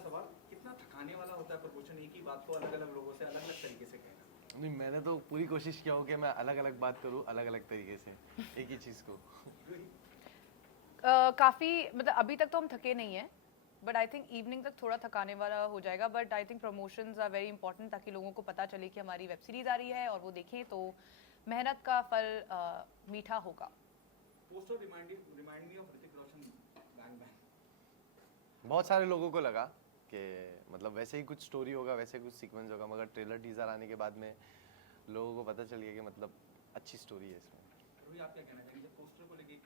सवाल, कितना थकाने वाला होता है प्रमोशन, एक ही बात को अलग अलग लोगों से अलग अलग तरीके से कहना? नहीं, मैंने तो पूरी कोशिश किया हूँ कि मैं अलग अलग बात करूँ अलग अलग तरीके से एक ही चीज़ को। काफ़ी मतलब अभी तक तो हम थके नहीं हैं, बट आई थिंक इवनिंग तक थोड़ा थकाने वाला हो जाएगा। But I think promotions are very important, ताकि लोगों को पता चले कि हमारी वेब सीरीज आ रही है और वो देखें तो मेहनत का फल मीठा होगा। Poster remind me of Hrithik Roshan, bang bang. बहुत सारे लोगों को लगा कि मतलब वैसे ही कुछ स्टोरी होगा, वैसे कुछ सीक्वेंस होगा, मगर ट्रेलर टीजर आने के बाद में लोगों को पता चल गया कि मतलब अच्छी स्टोरी है इसमें। रूही, आप क्या कहना चाहेंगे? जब पोस्टर को लेके एक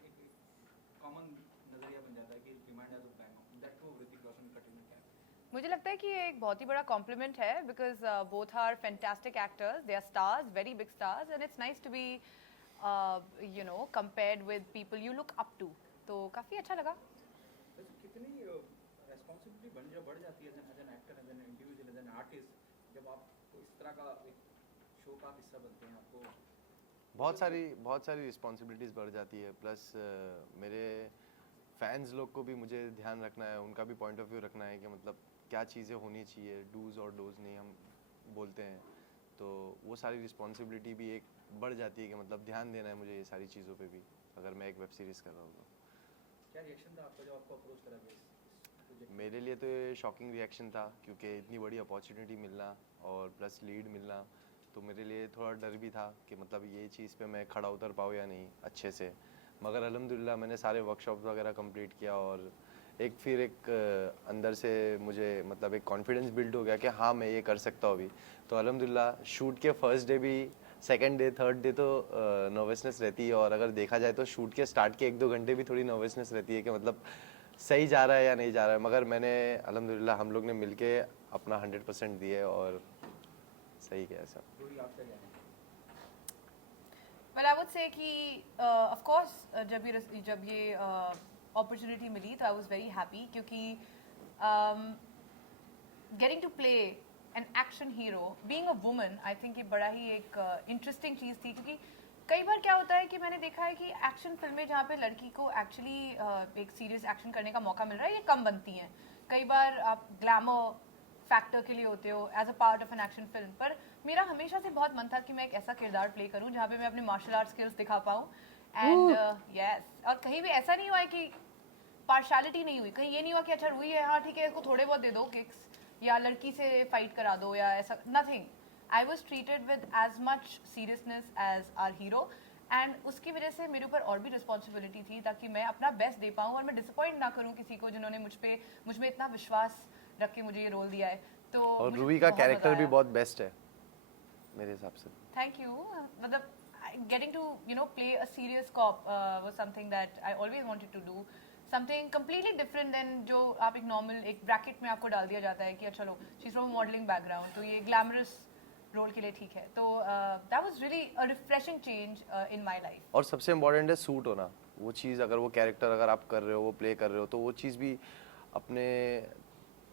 कॉमन नजरिया बन जाता है कि remind us of bang that too Hrithik Roshan cutting क्या? मुझे लगता है कि ये एक बहुत ही बड़ा कॉम्प्लीमेंट है, because both are fantastic actors, they are stars, very big stars, and it's nice to be you know compared with people you look up to. तो काफ़ी अच्छा लगा। वैसे कितनी रेस्पॉन्सिबिलिटी बढ़ जाती है as an actor, as an individual, as an artist, जब आप इस तरह का एक शो का हिस्सा बनते हैं? आपको बहुत सारी रिस्पॉन्सिबिलिटीज़ बढ़ जाती है, प्लस मेरे फैंस लोग को भी मुझे ध्यान रखना है, उनका भी पॉइंट ऑफ व्यू रखना है कि मतलब क्या चीज़ें होनी चाहिए, डूज और डोज नहीं हम बोलते हैं, तो वो सारी रिस्पॉन्सिबिलिटी भी एक बढ़ जाती है कि मतलब ध्यान देना है मुझे ये सारी चीज़ों पे भी, अगर मैं एक वेब सीरीज़ कर रहा हूँ तो। क्या रिएक्शन था आपका जब आपको अप्रोच करा गया इस प्रोजेक्ट? मेरे लिए तो ये शॉकिंग रिएक्शन था, क्योंकि इतनी बड़ी अपॉर्चुनिटी मिलना और प्लस लीड मिलना, तो मेरे लिए थोड़ा डर भी था कि मतलब ये चीज़ पे मैं खड़ा उतर पाऊँ या नहीं अच्छे से, मगर अल्हम्दुलिल्लाह मैंने सारे वर्कशॉप वगैरह कंप्लीट किया और एक अंदर से मुझे मतलब एक कॉन्फिडेंस बिल्ड हो गया कि हाँ मैं ये कर सकता हूँ अभी। तो अल्हम्दुलिल्लाह शूट के फर्स्ट डे भी, सेकंड डे, थर्ड डे तो नर्वसनेस रहती है, और अगर देखा जाए तो शूट के स्टार्ट के 1-2 घंटे भी थोड़ी नर्वसनेस रहती है कि मतलब सही जा रहा है या नहीं जा रहा है, मगर मैंने अल्हम्दुलिल्लाह हम लोग ने मिलके अपना 100% दिए और सही किया सब। रूही, आप क्या कहना? Well, I would say कि of course जब ये opportunity मिली तो I was very happy, क्योंकि getting to play an action hero, being a woman, I think ये बड़ा ही एक interesting चीज़ थी, क्योंकि कई बार क्या होता है कि मैंने देखा है कि एक्शन फिल्में जहाँ पे लड़की को एक्चुअली एक सीरियस एक्शन करने का मौका मिल रहा है, ये कम बनती हैं। कई बार आप ग्लैमर फैक्टर के लिए होते हो as a part of an action film, पर मेरा हमेशा से बहुत मन था कि मैं एक ऐसा किरदार प्ले करूं जहाँ पे मैं अपने मार्शल आर्ट स्किल्स दिखा पाऊँ। एंड यस, और कहीं भी ऐसा नहीं हुआ है कि पार्शलिटी नहीं हुई, कहीं ये नहीं हुआ कि अच्छा रूही है, हाँ ठीक है इसको थोड़े बहुत दे दो किक्स, या लड़की से फाइट करा दो, या ऐसा nothing. I was treated with as much seriousness as our hero, and उसकी वजह से मेरे ऊपर और भी रिस्पॉन्सिबिलिटी थी, ताकि मैं अपना बेस्ट दे पाऊँ और मैं डिसअपॉइंट ना करूँ किसी को जिन्होंने मुझ में इतना विश्वास रख के मुझे ये रोल दिया है। तो और रूही का कैरेक्टर भी बहुत बेस्ट है मेरे हिसाब से। Thank you. मतलब getting to play a serious cop was something that I always wanted to do, something completely different than जो आप एक normal एक bracket में आपको डाल दिया जाता है कि अच्छा लो she's from a modeling background, तो ये glamorous रोल के लिए ठीक है। तो that was really a refreshing change in my life. और सबसे इम्पोर्टेंट है सूट होना, वो चीज़ अगर वो कैरेक्टर अगर आप कर रहे हो, वो प्ले कर रहे हो, तो वो चीज़ भी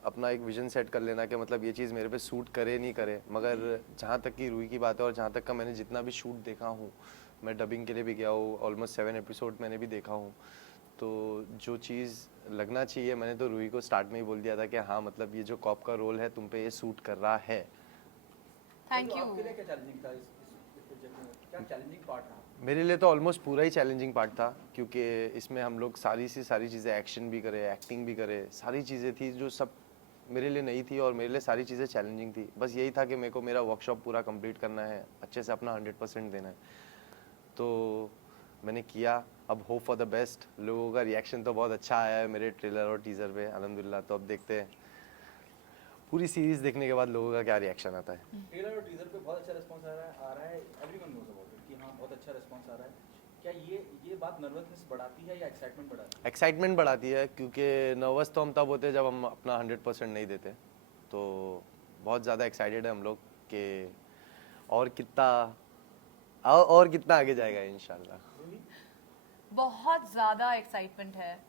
अपना एक विजन सेट कर लेना कि मतलब ये चीज़ मेरे पे सूट करे नहीं करे। मगर जहाँ तक कि रूही की बात है और जहाँ तक का मैंने जितना भी शूट देखा हूँ, मैं डबिंग के लिए भी गया हूँ, ऑलमोस्ट 7 एपिसोड मैंने भी देखा हूँ, तो जो चीज़ लगना चाहिए मैंने तो रूही को स्टार्ट में ही बोल दिया था कि हाँ मतलब ये जो कॉप का रोल है तुम पे ये सूट कर रहा है। Thank you. आपके लिए क्या चैलेंजिंग था इस प्रोजेक्ट में? क्या चैलेंजिंग पार्ट रहा? मेरे लिए तो ऑलमोस्ट पूरा ही चैलेंजिंग पार्ट था, क्योंकि इसमें हम लोग सारी चीज़ें, एक्शन भी करे, एक्टिंग भी करे, सारी चीज़ें थी जो सब मेरे लिए नई थी और मेरे लिए सारी चीज़ें चैलेंजिंग थी। बस यही था कि मेरे को मेरा वर्कशॉप पूरा कंप्लीट करना है, अच्छे से अपना 100% देना है, तो मैंने किया। अब होप फॉर द बेस्ट। लोगों का रिएक्शन तो बहुत अच्छा आया है मेरे ट्रेलर और टीज़र पे अल्हम्दुलिल्लाह, तो अब देखते हैं पूरी सीरीज़ देखने के बाद लोगों का क्या रिएक्शन आता है। ट्रेलर और टीजर पे बहुत अच्छा रिस्पांस आ रहा है, एवरीवन नोज अबाउट इट कि हाँ बहुत अच्छा रिस्पांस आ रहा है। क्या ये बात नर्वसनेस बढ़ाती है या एक्साइटमेंट बढ़ाती है? एक्साइटमेंट बढ़ाती है, क्योंकि नर्वस तो हम तब होते हैं जब हम अपना 100% नहीं देते, तो बहुत ज़्यादा एक्साइटेड है हम लोग कि और कितना आगे जाएगा इंशाल्लाह। बहुत ज़्यादा एक्साइटमेंट है,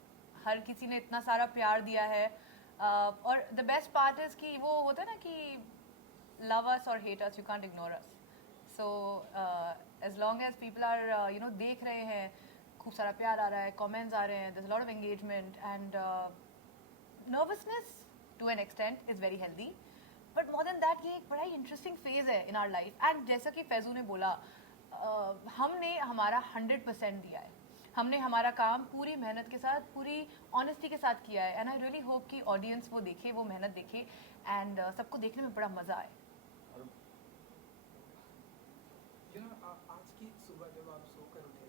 हर किसी ने इतना सारा प्यार दिया है, और द बेस्ट पार्ट इज़ कि वो होता है ना कि लव अस और hate us, you can't ignore us. So as long as people are देख रहे हैं, खूब सारा प्यार आ रहा है, कमेंट्स आ रहे हैं, there is a lot of engagement, and nervousness to an extent is very healthy. But more than that, ये एक बड़ा ही interesting phase है in our life. And जैसा कि फैजू ने बोला, हमने हमारा 100% दिया है. हमने हमारा काम पूरी मेहनत के साथ, पूरी ऑनेस्टी के साथ किया है. एंड आई रियली होप कि ऑडियंस वो देखे, वो मेहनत देखे, एंड सबको देखने में बड़ा मज़ा आए. यू नो आज की सुबह जब आप सोकर उठे,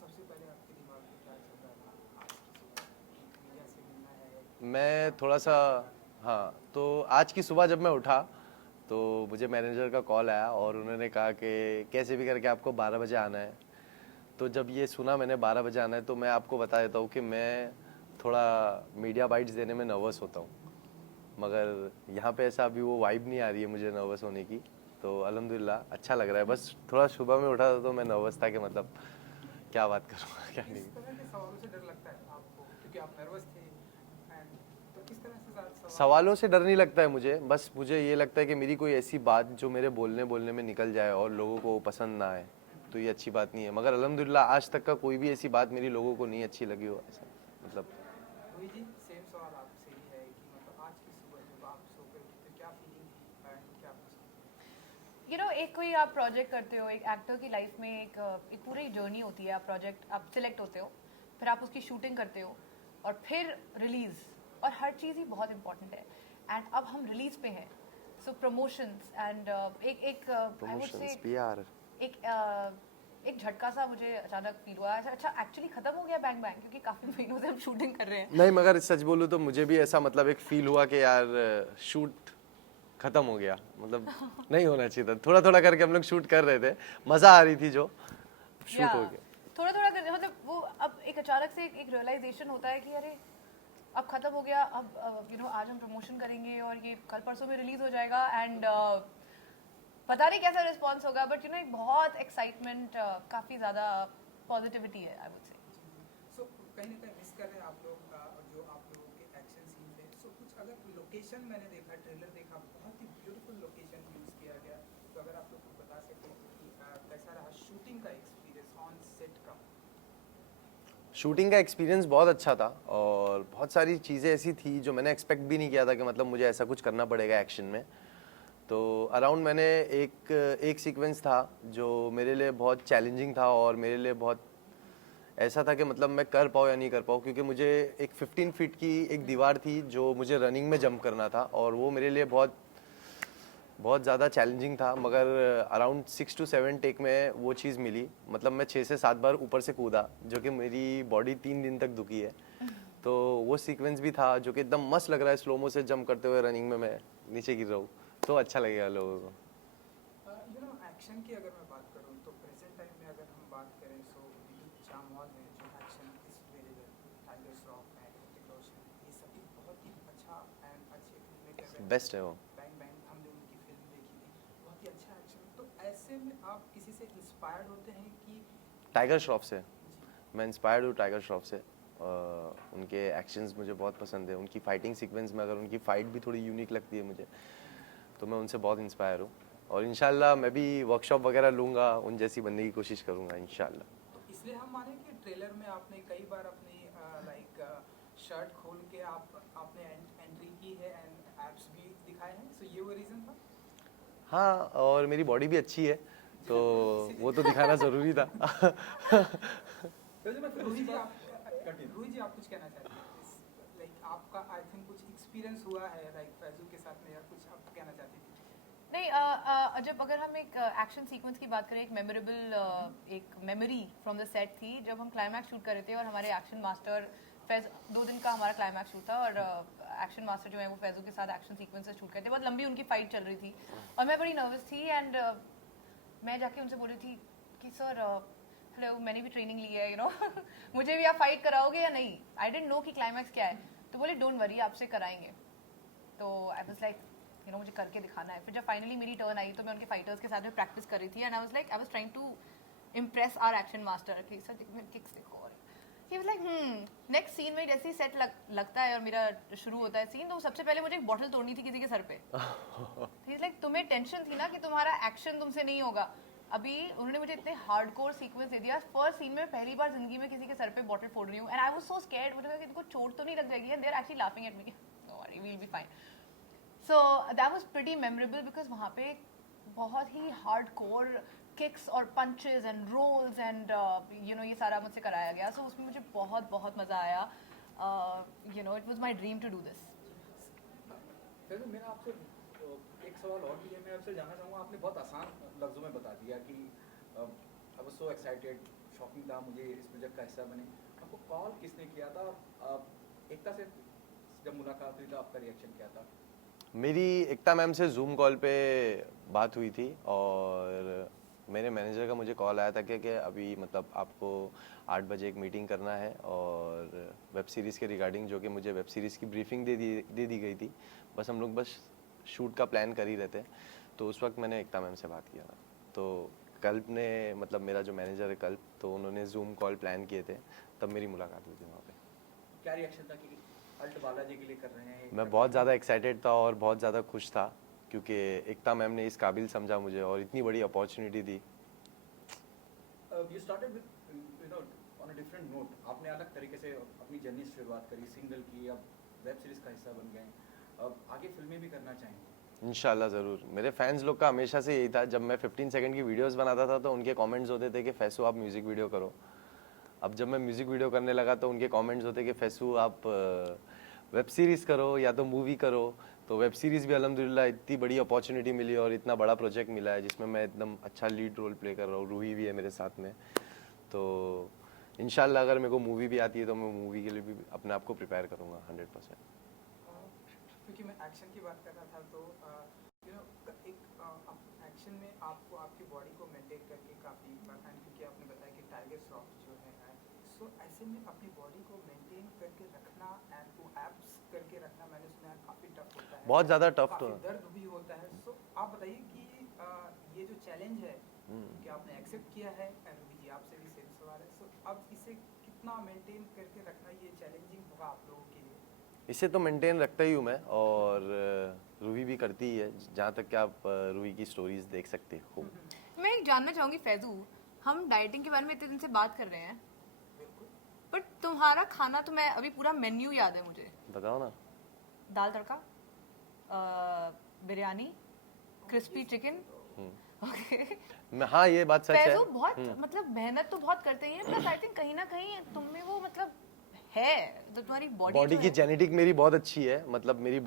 सबसे पहले आपके दिमाग में क्या चल रहा था? आज की सुबह मीडिया से मिलना है, मैं थोड़ा सा, हाँ, तो आज की सुबह जब मैं उठा तो मुझे मैनेजर का कॉल आया और उन्होंने कहा कि कैसे भी करके आपको 12 बजे आना है. तो जब ये सुना मैंने 12 बजे आना है, तो मैं आपको बता देता हूँ कि मैं थोड़ा मीडिया बाइट्स देने में नर्वस होता हूँ, मगर यहाँ पे ऐसा अभी वो वाइब नहीं आ रही है मुझे नर्वस होने की. तो अल्हम्दुलिल्लाह अच्छा लग रहा है. बस थोड़ा सुबह में उठा था तो मैं नर्वस था कि मतलब क्या बात करूँगा क्या नहीं. किस तरह के सवालों से डर लगता है आपको, क्योंकि आप नर्वस थे, एंड तो किस तरह से सवालों से डर नहीं लगता है मुझे. बस मुझे ये लगता है कि मेरी कोई ऐसी बात जो मेरे बोलने में निकल जाए और लोगों को पसंद ना आए, तो ये अच्छी बात नहीं है. मगर अल्हम्दुलिल्लाह आज तक का कोई भी ऐसी बात मेरी लोगों को नहीं अच्छी लगी हो. ऐसा मतलब रोहित जी, सेम सवाल आपसे ही है कि मतलब आज की सुबह जब आप सोकर उठे, क्या फीलिंग थी एंड क्या पसंद? यू नो, एक कोई आप प्रोजेक्ट करते हो, एक एक्टर की लाइफ में एक पूरी जर्नी होती है. आप प्रोजेक्ट, आप सिलेक्ट होते हो, फिर आप उसकी शूटिंग करते हो, और फिर रिलीज, और हर चीज़ ही बहुत इंपॉर्टेंट है. एंड अब हम रिलीज पे हैं, सो प्रमोशंस एंड एक आई वुड से PR एक झटका सा मुझे अचानक फील हुआ. अच्छा एक्चुअली खत्म हो गया बैंग बैंग, क्योंकि काफी महीनों से हम शूटिंग कर रहे हैं. नहीं, मगर सच बोलूँ तो मुझे भी ऐसा मतलब एक फील हुआ कि यार शूट खत्म हो गया, मतलब नहीं होना चाहिए था. थोड़ा थोड़ा करके हम लोग शूट कर रहे थे, मजा आ रही थी, जो शूट हो गया. थोड़ा थोड़ा कर, मतलब वो अब एक अचानक से एक रियलाइजेशन होता है कि अरे अब खत्म हो गया. अब यू नो आज हम प्रमोशन करेंगे और ये कल परसों में रिलीज हो जाएगा. एंड पता नहीं कैसा रिस्पॉन्स होगा, बट यू नो एक बहुत एक्साइटमेंट, काफ़ी ज़्यादा पॉजिटिविटी है आई वुड से. सो कहीं ना कहीं मिस कर रहे हैं आप लोग जो आप लोगों के एक्शन सीन थे. सो कुछ अगर लोकेशन मैंने देखा, ट्रेलर देखा, बहुत ही ब्यूटीफुल लोकेशन यूज़ किया गया. तो अगर आप लोग को बता सकें कि कैसा रहा शूटिंग का एक्सपीरियंस ऑन सेट का? शूटिंग का एक्सपीरियंस बहुत अच्छा था, और बहुत सारी चीज़ें ऐसी थी जो मैंने एक्सपेक्ट भी नहीं किया था कि मतलब मुझे ऐसा कुछ करना पड़ेगा एक्शन में. तो अराउंड मैंने एक सीक्वेंस था जो मेरे लिए बहुत चैलेंजिंग था, और मेरे लिए बहुत ऐसा था कि मतलब मैं कर पाऊँ या नहीं कर पाऊँ, क्योंकि मुझे एक 15 फीट की एक दीवार थी जो मुझे रनिंग में जंप करना था, और वो मेरे लिए बहुत बहुत ज़्यादा चैलेंजिंग था. मगर अराउंड 6 to 7 टेक में वो चीज़ मिली. मतलब मैं 6 से 7 बार ऊपर से कूदा, जो कि मेरी बॉडी 3 दिन तक दुखी है. तो वो सीक्वेंस भी था जो कि एकदम मस्त लग रहा है, स्लोमो से जंप करते हुए रनिंग में मैं नीचे गिर रहा हूँ, तो अच्छा लगेगा लोगों को. यू नो एक्शन की अगर मैं बात करूं तो प्रेजेंट टाइम में अगर हम बात करें, सो विद्युत जामवाल में जो action is very well, Tiger Shroff and Hrithik Roshan, ये सभी बहुत ही अच्छा एंड अच्छे फिल्म कर रहे हैं. बेस्ट है वो. बैंग बैंग हमने उनकी फिल्म देखी थी, बहुत ही अच्छा एक्शन. तो ऐसे में आप किसी से इंस्पायर्ड होते हैं कि? टाइगर श्रॉफ से मैं इंस्पायर्ड हूँ. टाइगर श्रॉफ से उनके एक्शंस मुझे बहुत पसंद है. उनकी फाइटिंग सीक्वेंस में अगर उनकी फ़ाइट भी थोड़ी यूनिक लगती है मुझे, तो मैं उनसे बहुत इंस्पायर हूँ. और इंशाल्लाह मैं भी वर्कशॉप वगैरह लूँगा, उन जैसी बनने की कोशिश करूँगा इंशाल्लाह. तो इसलिए हम माने कि ट्रेलर में आपने कई बार अपनी लाइक शर्ट खोल के आपने एंट्री की है एंड एब्स भी दिखाए हैं, सो ये वो रीज़न था? हाँ, और मेरी बॉडी भी अच्छी है, तो वो तो दिखाना ज़रूरी था. रोहित जी आप कुछ कहना चाहते हैं? लाइक आपका आई थिंक कुछ एक्सपीरियंस हुआ है लाइक फैजू के साथ में, या कुछ आप कहना चाहती थी? नहीं, जब अगर हम एक एक्शन सीक्वेंस की बात करें, एक मेमोरेबल एक मेमोरी फ्रॉम द सेट थी जब हम क्लाइमैक्स शूट कर रहे थे, और हमारे एक्शन मास्टर फैज 2 दिन का हमारा क्लाइमैक्स शूट था, और एक्शन मास्टर जो है वो फैजू के साथ एक्शन सीक्वेंसेस शूट करते. बहुत लंबी उनकी फाइट चल रही थी, और मैं बड़ी नर्वस थी. एंड मैं जाके उनसे बोल रही थी कि सर हेलो, मैंने भी ट्रेनिंग ली है, यू नो मुझे भी आप फाइट कराओगे या नहीं. आई डेंट नो कि क्लाइमैक्स क्या है. तो बोले डोंट वरी, आपसे कराएंगे. तो I was like you know मुझे करके दिखाना है. फिर जब फाइनली मेरी टर्न आई तो मैं उनके फाइटर्स के साथ में प्रैक्टिस कर रही थी, and I was trying to impress our action master कि सर किक्स देखो. और he was like next scene में जैसे ही सेट लगता है और मेरा शुरू होता है सीन, तो सबसे पहले मुझे एक बॉटल तोड़नी थी किसी के सर पे. ही इज लाइक तुम्हें टेंशन थी ना कि तुम्हारा एक्शन तुमसे नहीं होगा. अभी उन्होंने मुझे इतने हार्डकोर सीक्वेंस दे दिया. फर्स्ट सीन में पहली बार जिंदगी में किसी के सर पे बॉटल फोड़ रही हूँ, and I was so scared. मुझे लगा कि इनको चोट तो नहीं लग जाएगी, and they are actually laughing at me. we'll be fine. So that was pretty memorable because वहाँ पे बहुत ही hardcore kicks और punches and rolls and ये सारा मुझसे कराया गया. So उसमें मुझे बहुत मज़ा आया. It was my dream to do this. फिर मेरा आपसे एक सवाल और भी है. मैं आपसे जानना चाहूँगा, आपने बहुत आसान लफ्ज़ों में बता दिया कि आई वाज सो एक्साइटेड, शॉकिंग था मुझे इस प्रोजेक्ट का हिस्सा बने. आपको कॉल किसने किया था? एकता से जब मुलाकात हुई तो आपका रिएक्शन क्या था? मेरी एकता मैम से जूम कॉल पे बात हुई थी और मेरे मैनेजर का मुझे कॉल आया था कि अभी मतलब आपको 8 बजे एक मीटिंग करना है और वेब सीरीज़ के रिगार्डिंग, जो कि मुझे वेब सीरीज़ की ब्रीफिंग दे दी गई थी. बस हम लोग बस शूट का प्लान कर ही रहे थे. तो उस वक्त मैंने एकता मैम से बात किया था. तो कल्प ने, मतलब मेरा जो मैनेजर है कल्प, तो उन्होंने जूम कॉल प्लान किए थे, तब मेरी मुलाकात हुई थी वहाँ पे. क्या रिएक्शन था कि अल्ट बालाजी के लिए कर रहे हैं? मैं बहुत ज़्यादा एक्साइटेड था और बहुत ज़्यादा खुश था क्योंकि एकता मैम ने इस काबिल समझा मुझे और इतनी बड़ी opportunity the. You started with on a different note. आपने अलग तरीके से अपनी जर्नी से शुरुआत करी, सिंगल की, अब वेब सीरीज का हिस्सा बन गए. अब आगे फिल्में भी करना चाहेंगे? इंशाल्लाह ज़रूर. मेरे फैंस लोग का हमेशा से यही था. जब मैं 15 सेकंड की वीडियोस बनाता था तो उनके कमेंट्स होते थे कि फैसू आप म्यूज़िक वीडियो करो. अब जब मैं म्यूज़िक वीडियो करने लगा तो उनके कमेंट्स होते कि फैसू आप वेब सीरीज़ करो या तो मूवी करो. तो वेब सीरीज़ भी अल्हम्दुलिल्लाह इतनी बड़ी अपॉर्चुनिटी मिली और इतना बड़ा प्रोजेक्ट मिला है जिसमें मैं एकदम अच्छा लीड रोल प्ले कर रहा हूँ. रूही भी है मेरे साथ में. तो इंशाल्लाह अगर मेरे को मूवी भी आती है तो मैं मूवी के लिए भी अपने आप को प्रिपेयर करूँगा 100%. क्योंकि मैं एक्शन की बात कर रहा था तो एक एक्शन में आपको आपकी बॉडी को मेंटेन करके काफ़ी एंड क्योंकि आपने बताया कि टाइगर श्रॉफ जो है, सो ऐसे में अपनी बॉडी को मेंटेन करके रखना एंड वो एब्स करके रखना, मैंने सुना है काफ़ी टफ होता है. बहुत ज़्यादा टफ तो दर्द भी होता है. सो आप बताइए कि ये जो चैलेंज है कि आपने एक्सेप्ट किया है, एंड जी आपसे भी सेम सवाल है, सो अब इसे कितना मेंटेन करके रखना ये चैलेंजिंग होगा आप लोगों के लिए? इसे तो मेंटेन रखता ही हूँ मैं और रूही भी करती ही है. जहाँ तक कि आप रूही की स्टोरीज देख सकते हो. मैं एक जानना चाहूँगी फैजू, हम डाइटिंग के बारे में इतने दिन से बात कर रहे हैं, बट तुम्हारा खाना तो मैं अभी पूरा मेन्यू याद है मुझे. बताओ ना. दाल तड़का, बिरयानी, क्रिस्पी चिकन. हाँ ये बात सच है. फैजू बहुत मतलब मेहनत तो बहुत करते हैं, प्लस आई थिंक कहीं ना कहीं तुम में वो मतलब है, तो तुम्हारी बॉडी की जेनेटिक मेरी बहुत अच्छी है. मतलब मेरी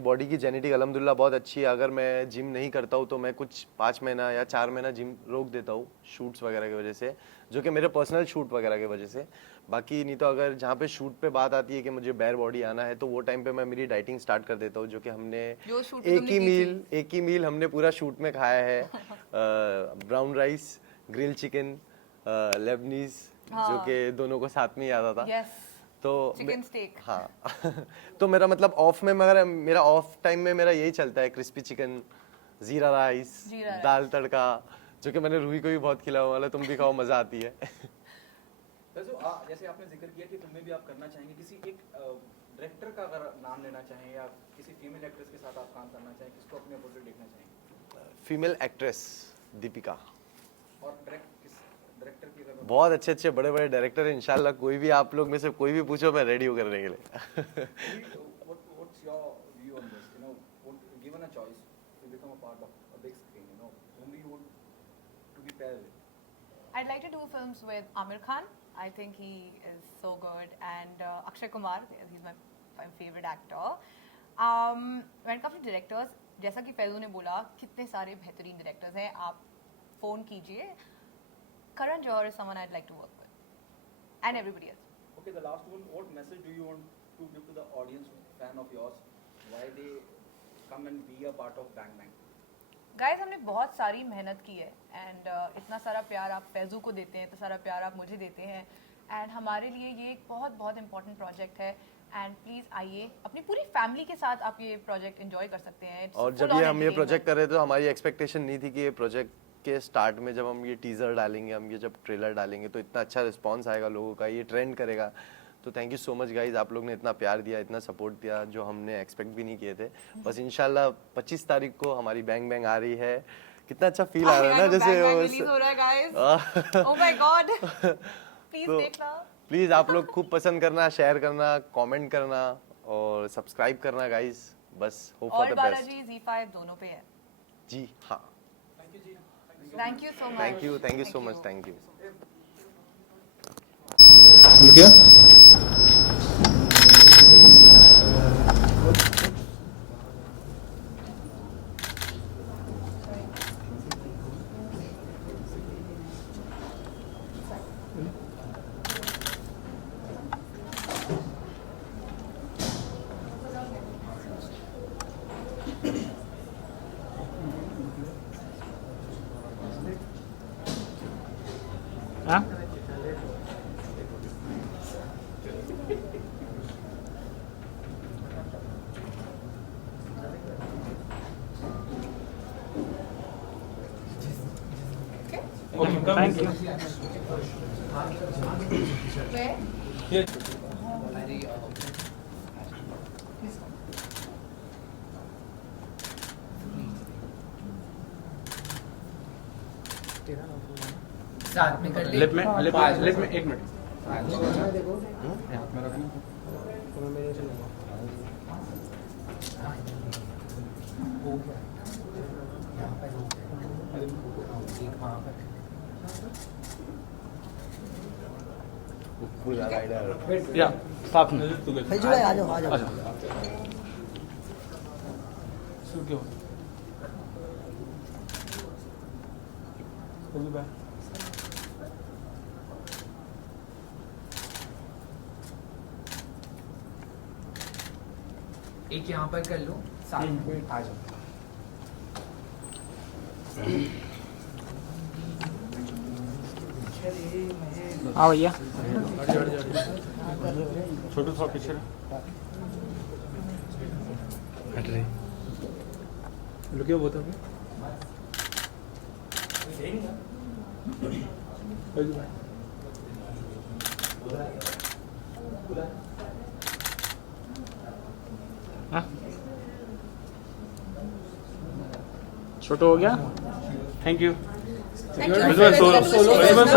बॉडी की जेनेटिक अल्हम्दुलिल्लाह बहुत अच्छी है. अगर मैं जिम नहीं करता हूँ तो मैं कुछ 5 महीना या 4 महीना जिम रोक देता हूँ शूट्स वगैरह की वजह से, जो कि मेरे पर्सनल शूट वगैरह की वजह से. बाकी नहीं तो अगर जहाँ पे शूट पे बात आती है कि मुझे बेयर बॉडी आना है तो वो टाइम पे मैं मेरी डाइटिंग स्टार्ट कर देता हूँ, जो कि हमने एक ही मील हमने पूरा शूट में खाया है. Brown rice, grill chicken, Lebanese, जो कि दोनों को साथ में ही आता था. तो चिकन स्टेक. हाँ तो मेरा मतलब ऑफ में मेरा ऑफ टाइम में मेरा यही चलता है, क्रिस्पी चिकन, जीरा राइस, दाल तड़का, जो कि मैंने रूही को भी बहुत खिलाया वाला. तुम भी खाओ, मजा आती है. जैसे आपने जिक्र किया कि फिल्में भी आप करना चाहेंगे, किसी एक डायरेक्टर का अगर नाम लेना चाहें या किसी फीमेल एक्ट्रेस के साथ आप काम करना चाहें, किसको अपने अपोजिट देखना चाहेंगे? Female actress Deepika. और डायरेक्टर की अगर बहुत अच्छे बड़े डायरेक्टर हैं. इंशाल्लाह कोई भी आप लोग में से कोई भी पूछो, मैं रेडी हूँ करने के लिए. What's your view on this? Given a choice to become a part of a big screen, whom do you want to be paired with? I'd like to do films with Amir Khan. I think he is so good, and Akshay Kumar. He's my favorite actor. When it comes to directors, जैसा कि फैजू ने बोला, कितने सारे बेहतरीन directors हैं. आप phone कीजिए. Karan Johar is someone I'd like to work with, and everybody else. Okay, the last one. What message do you want to give to the audience, fan of yours, why they come and be a part of Bang Bang? Guys, हमने बहुत सारी मेहनत की है, and इतना सारा प्यार आप फैजू को देते हैं, इतना सारा प्यार आप मुझे देते हैं, and हमारे लिए ये एक बहुत important प्रोजेक्ट है. एंड प्लीज आइए, अपनी पूरी फैमिली के साथ आप ये प्रोजेक्ट एंजॉय कर सकते हैं. और जब हम ये प्रोजेक्ट कर रहे थे तो हमारी एक्सपेक्टेशन नहीं थी कि ये प्रोजेक्ट के स्टार्ट में जब हम ये टीजर डालेंगे, हम ये जब ट्रेलर डालेंगे तो इतना अच्छा रिस्पांस आएगा लोगों का, ये ट्रेंड करेगा. तो thank you so much guys, आप लोग ने इतना प्यार दिया, इतना सपोर्ट दिया, जो हमने एक्सपेक्ट भी नहीं किए थे. बस इंशाल्लाह 25 तारीख को हमारी बैंग बैंग आ रही है. कितना अच्छा फील आ रहा है ना, जैसे हो रहा है guys. Oh my God, please देखना. प्लीज आप लोग खूब पसंद करना, शेयर करना, कमेंट करना और सब्सक्राइब करना गाइस, बस होप और for the best. Balaji Z5 दोनों पे है। जी हाँ, thank you so much. Thank you so much, thank you. क्या हाँ थैंक यू। साथ में कर ले। लिप में एक मिनट। या साथ में आ जाओ। क्यों एक यहाँ पर कर लो, साथ में आ जाओ। हाँ भैया, छोटू थोड़ा पीछे हट रही लुकियो बहुत छोटू हो गया। Thank you.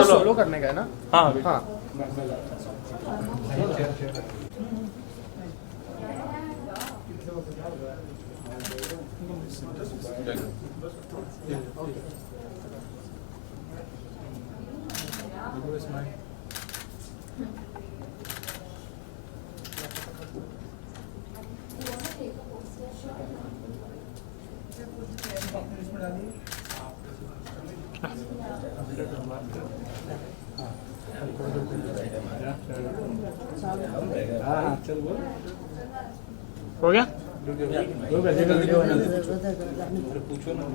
सोलो करने का है ना? हाँ हाँ। हो गया? पूछो ना।